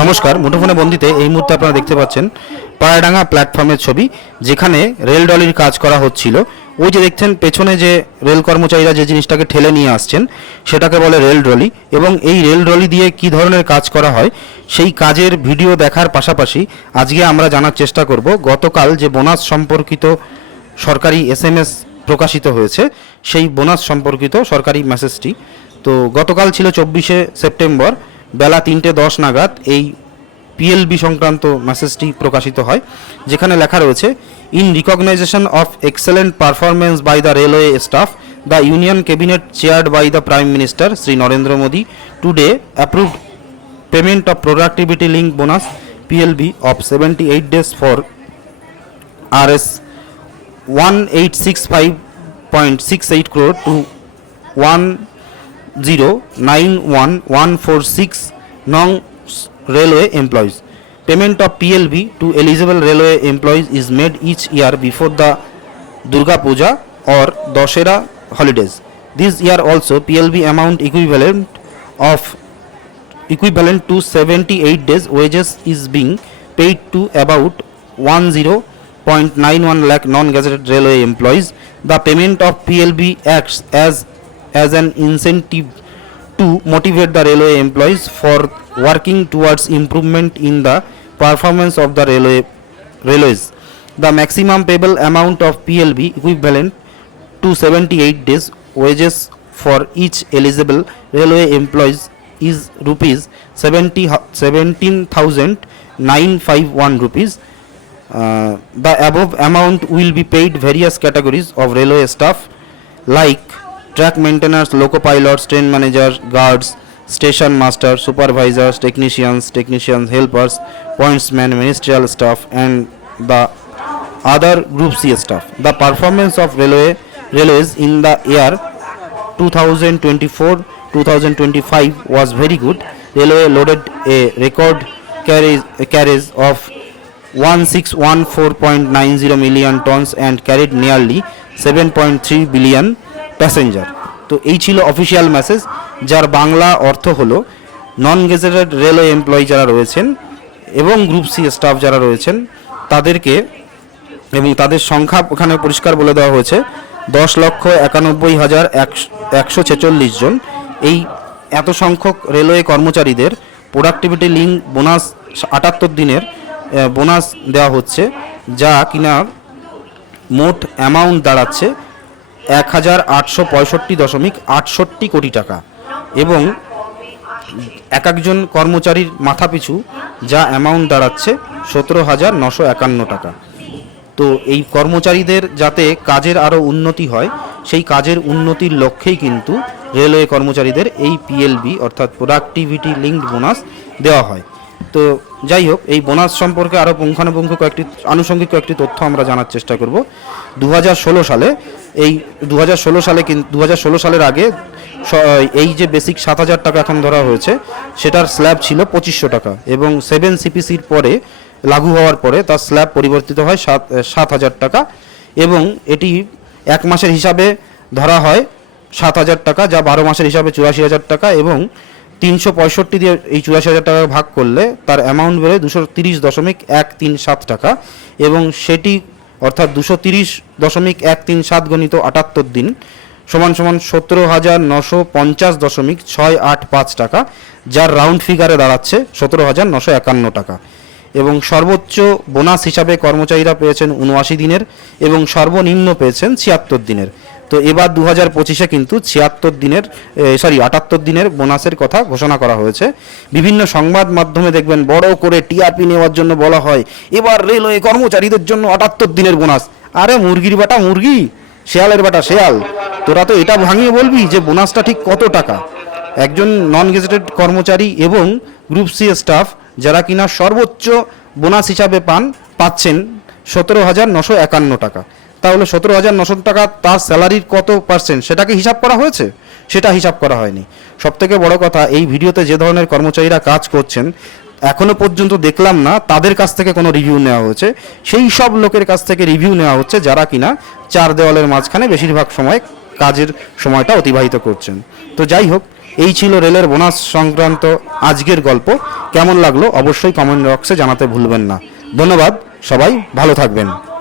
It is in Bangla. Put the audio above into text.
নমস্কার মুঠোফোনে বন্দিতে এই মুহূর্তে আপনারা দেখতে পাচ্ছেন পায়াডাঙ্গা প্ল্যাটফর্মের ছবি যেখানে রেল ডলির কাজ করা হচ্ছিল ওই যে দেখছেন পেছনে যে রেল কর্মচারীরা যে জিনিসটাকে ঠেলে নিয়ে আসছেন সেটাকে বলে রেল ড্রলি এবং এই রেল ড্রলি দিয়ে কি ধরনের কাজ করা হয় সেই কাজের ভিডিও দেখার পাশাপাশি আজকে আমরা জানার চেষ্টা করব গতকাল যে বোনাস সম্পর্কিত সরকারি এস এম এস প্রকাশিত হয়েছে সেই বোনাস সম্পর্কিত সরকারি মেসেজটি তো গতকাল ছিল চব্বিশে সেপ্টেম্বর বেলা তিনটে দশ নাগাদ এই পিএলবি সংক্রান্ত মেসেজটি প্রকাশিত হয় যেখানে লেখা রয়েছে in recognition of excellent performance by the railway staff the union cabinet chaired by the prime minister Shri Narendra Modi today approve payment of productivity link bonus PLB of seventy eight days for R S one eight six five point six eight crore to one 091,146 non-railway employees. Payment of PLB to eligible railway employees is made each year before the Durga Puja or Dussehra holidays. This year also PLB amount equivalent to 78 days wages is being paid to about 10.91 lakh non-gazetted railway employees. The payment of PLB acts as as an incentive to motivate the railway employees for working towards improvement in the performance of the railway railways. The maximum payable amount of PLB equivalent to 78 days wages for each eligible railway employees is rupees 70 17951 rupees. Uh, the above amount will be paid various categories of railway staff like Track maintainers, loco pilots, train managers, guards, station masters, supervisors, technicians, helpers, pointsmen, ministerial staff and the other Group C staff. The performance of railways in the year 2024-2025 was very good. Railway loaded a record carriage of 1614.90 million tons and carried nearly 7.3 billion passenger তো এই ছিল অফিসিয়াল মেসেজ যার বাংলা অর্থ হলো নন গেজেটেড রেলওয়ে এমপ্লয়ি যারা রয়েছেন এবং গ্রুপ সি স্টাফ যারা রয়েছেন তাদেরকে এবং তাদের সংখ্যা ওখানে পরিষ্কার বলে দেওয়া হয়েছে দশ লক্ষ একানব্বই হাজার একশো ছেচল্লিশ জন এই এত সংখ্যক রেলওয়ে কর্মচারীদের প্রোডাক্টিভিটি লিঙ্ক বোনাস আটাত্তর দিনের বোনাস দেওয়া হচ্ছে যা কিনা মোট অ্যামাউন্ট দাঁড়াচ্ছে এক হাজার আটশো পঁয়ষট্টি দশমিক আটষট্টি কোটি টাকা এবং এক একজন কর্মচারীর মাথাপিছু যা অ্যামাউন্ট দাঁড়াচ্ছে সতেরো হাজার নশো একান্ন টাকা তো এই কর্মচারীদের যাতে কাজের আরও উন্নতি হয় সেই কাজের উন্নতির লক্ষ্যেই কিন্তু রেলওয়ে কর্মচারীদের এই পিএলবি অর্থাৎ প্রোডাক্টিভিটি লিঙ্কড বোনাস দেওয়া হয় তো যাই হোক এই বোনাস সম্পর্কে আরও পুঙ্খানুপুঙ্খ কয়েকটি আনুষঙ্গিক কয়েকটি তথ্য আমরা জানার চেষ্টা করব দু সালে এই দু সালে দু সালের আগে এই যে বেসিক সাত হাজার টাকা এখন ধরা হয়েছে সেটার স্ল্যাব ছিল পঁচিশশো টাকা এবং সেভেন সিপিসির পরে লাগু হওয়ার পরে তার স্ল্যাব পরিবর্তিত হয় সাত সাত হাজার টাকা এবং এটি এক মাসের হিসাবে ধরা হয় সাত হাজার টাকা যা বারো মাসের হিসাবে চুরাশি হাজার টাকা এবং তিনশো পঁয়ষট্টি দিয়ে এই চুরাশি হাজার টাকা ভাগ করলে তার অ্যামাউন্ট বেড়ে দুশো তিরিশ দশমিক এক তিন সাত টাকা এবং সেটি অর্থাৎ দুশো তিরিশ দশমিক এক তিন সাত গণিত আটাত্তর দিন সমান সমান সতেরো হাজার নশো পঞ্চাশ দশমিক ছয় আট পাঁচ টাকা যার রাউন্ড ফিগারে দাঁড়াচ্ছে সতেরো হাজার নশো একান্ন টাকা এবং সর্বোচ্চ বোনাস হিসাবে কর্মচারীরা পেয়েছেন উনআশি দিনের এবং সর্বনিম্ন পেয়েছেন ছিয়াত্তর দিনের তো এবার দু হাজার পঁচিশে কিন্তু ছিয়াত্তর দিনের সরি আটাত্তর দিনের বোনাসের কথা ঘোষণা করা হয়েছে বিভিন্ন সংবাদ মাধ্যমে দেখবেন বড় করে টিআরপি নেওয়ার জন্য বলা হয় এবার রেলওয়ে কর্মচারীদের জন্য আটাত্তর দিনের বোনাস আরে মুরগির বাটা মুরগি শেয়ালের বাটা শেয়াল তোরা তো এটা ভাঙিয়ে বলবি যে বোনাসটা ঠিক কত টাকা একজন নন গেজেটেড কর্মচারী এবং গ্রুপ সি স্টাফ যারা কিনা সর্বোচ্চ বোনাস হিসাবে পান পাচ্ছেন সতেরো হাজার নশো একান্ন টাকা তাহলে সতেরো হাজার নশো টাকা তার স্যালারির কত পার্সেন্ট সেটাকে হিসাব করা হয়েছে সেটা হিসাব করা হয়নি সবথেকে বড় কথা এই ভিডিওতে যে ধরনের কর্মচারীরা কাজ করছেন এখনও পর্যন্ত দেখলাম না তাদের কাছ থেকে কোনো রিভিউ নেওয়া হয়েছে সেই সব লোকের কাছ থেকে রিভিউ নেওয়া হচ্ছে যারা কিনা চার দেওয়ালের মাঝখানে বেশিরভাগ সময় কাজের সময়টা অতিবাহিত করছেন তো যাই হোক এই ছিল রেলের বোনাস সংক্রান্ত আজকের গল্প কেমন লাগলো অবশ্যই কমেন্ট বক্সে জানাতে ভুলবেন না ধন্যবাদ সবাই ভালো থাকবেন